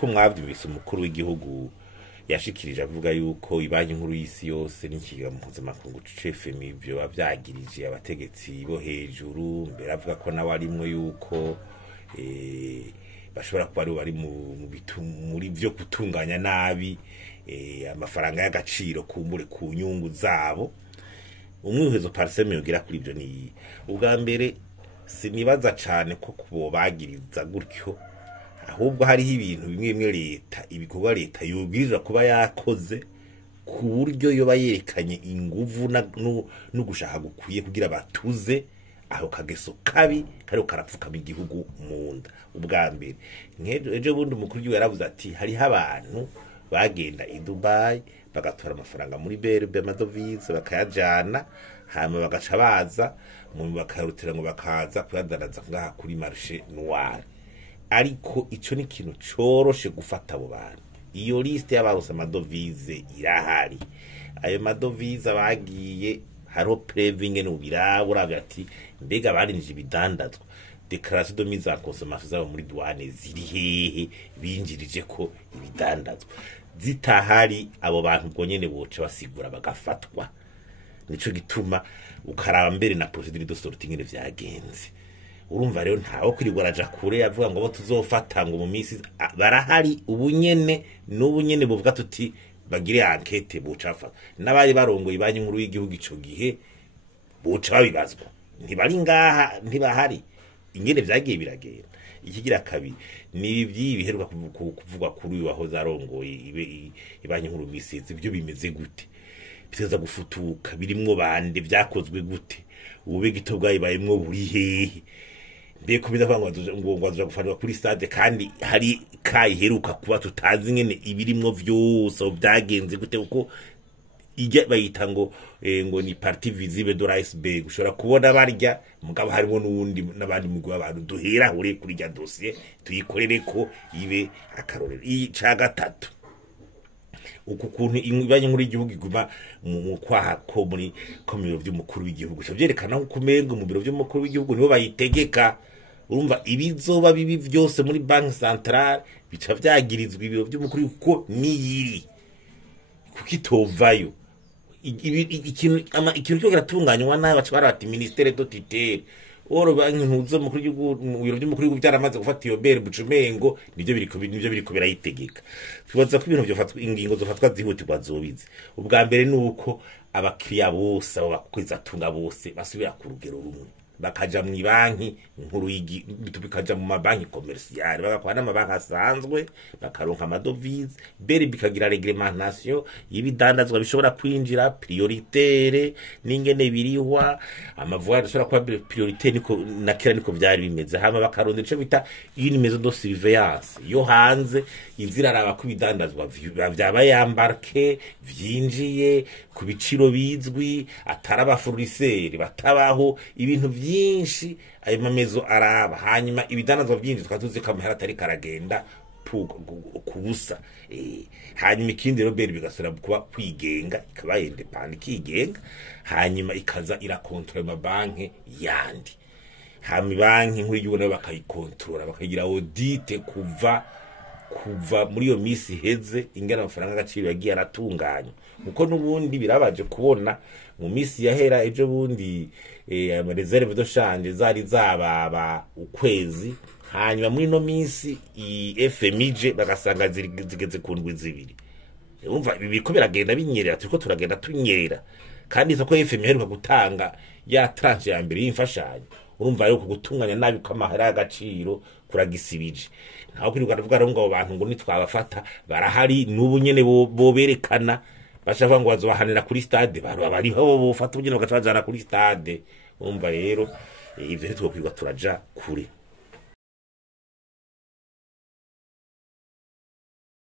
nk'uko mwabyumvise umukuru w'igihugu yashikirije avuga yuko ibanki nkuru y'isi yose n'ikigega mpuzamakungu CFMI ibyo bavyagirije abategetsi bo hejuru, mbere avuga ko nawe arimwo yuko bashobora kuba bari muri byo gutunganya nabi amafaranga y'agaciro kumbure ku nyungu zabo. Umwihezo parseme yogira kuri ibyo ni ubwa mbere sinibaza cyane ko kubo bagiriza gutyo, ahubwo hariho ibintu bimwe bimwe leta ibikorwa leta yubwirizwa kuba yakoze ku buryo yoba yerekanye inguvu no gushaka gukwiye kugira batuze aho kageso kabi kari karapfuka mu gihugu munda. Ubwa mbere ejo bundi umukuru w'igihugu yaravuze ati hariho abantu bagenda i Dubai bagatora amafaranga muri BRB amadovize bakayajana hama bagaca baza mu bakarutira ngo bakaza kuyadaraza ngaha kuri marché noir. Ariko ico ni kintu coroshe gufata abo bantu. Iyo liste y'abarose amadovize irahari. Ayo madovize bagiye haro preving no birabura ati mbega barinje ibidandazwa declaration de mise en consommation zabo muri douane ziri hehe binjirije ko ibidandazwa zitahari. Abo bantu ubwo nyene boca basigura bagafatwa. Nico gituma ukaraba mbere na procedure de sorting ne vyagenze. Urumva rero ntawo kwirigwa raja kure yavuga ngo bo tuzofata ngo mu misi barahari ubunyene n'ubunyene buvuga tuti bagire enquête bucafa n'abari barongoye ibanki nkuru y'igihugu ico gihe buca babibazwa ntibari ngaha ntibahari. Ingene vyagiye biragenda. Ikigira kabiri ni biheruka kuvugwa kuri uyu waho zarongoye ibanki nkuru misizi byo bimeze gute, biteza gufutuka birimwo bande vyakozwe gute, ubube gito bwayibayemwo buri hehe, mbeko bidavangwa ngo azoja gufanirwa kuri stade kandi hari kayiheruka kuba tutazi ngene ibirimwo vyose byagenze gute, uko ijya bayita ngo ni partie visible de l'iceberg. Ushobora kubona barya mugabo harimo n'uwundi n'abandi mugwa abantu duhera uri kuri rya dossier tuyikorere ko ibe akarorero. Ica gatatu uku kuntu ibanki nkuru y'igihugu iguma mu kwaha ko muri komiro by'umukuru w'igihugu cyo byerekana ko kumenga mu biro by'umukuru w'igihugu nibo bayitegeka. Urumva ibizoba bibi byose muri banki centrale bica vyagirizwa ibiro by'umukuru kuko niyiri kukitovayo ikintu cyo kiratunganywa nabi baca barati ministère de tutelle oro banki ntuzo mukuru w'igihugu mu biro by'umukuru w'igihugu byaramaze gufata iyo bere bucumengo nivyo biriko birayitegeka. Tubaza ko ibintu byofatwa ingingo zofatwa zihutirwa zobize. Ubwa mbere nuko abakiriya bose abo bakweza tunga bose basubira ku rugero rumwe bakaja mu banki nkuru bikaja mu mabanki commercial bagakwana amabanki asanzwe bakaronka amadovize bere bikagira reglementation y'ibidandazwa bishobora kwinjira prioritaire n'ingene birihwa amavoyage ashobora kuba prioritaire niko nakira niko byari bimeze. Hama bakarondera ico bita une maison de surveillance yo hanze inzira araba ku bidandazwa byaba yambarke vyinjiye ku biciro bizwi ataraba fournisseur batabaho ibintu byinshi ayo mamezo araba. Hanyuma ibidandazwa byinshi twatuze ko amahera atari karagenda kubusa. Hanyuma ikindi Robert bigasura kuba kwigenga ikaba independent kigenga, hanyuma ikaza irakontrola amabanki yandi. Hama banki nkuru y'ubona bakayikontrola bakagira audit kuva muri iyo misi heze ingana amafaranga agaciro yagiye aratunganya. Uko nubundi birabaje kubona mu misi yahera ejo bundi ama reserve de change zari zababa ukwezi, hanyuma muri no misi FMIJ bagasanga zigeze ku ndwi zibiri. Urumva ibi biko biragenda binyerera turiko turagenda tunyerera kandi isoko FMI heruka gutanga ya tranche ya mbere y'imfashanyo. Urumva yo kugutunganya nabi ko amahera y'agaciro kuragisibije. Naho kuri Rwanda ngo abantu ngo nitwabafata barahari n'ubu nyene bo berekana bashaka ngo bazobahanira kuri stade bariho bofata ubunyene bagacajana kuri stade. Urumva rero ivyo ntitwokwirwa turaja kure.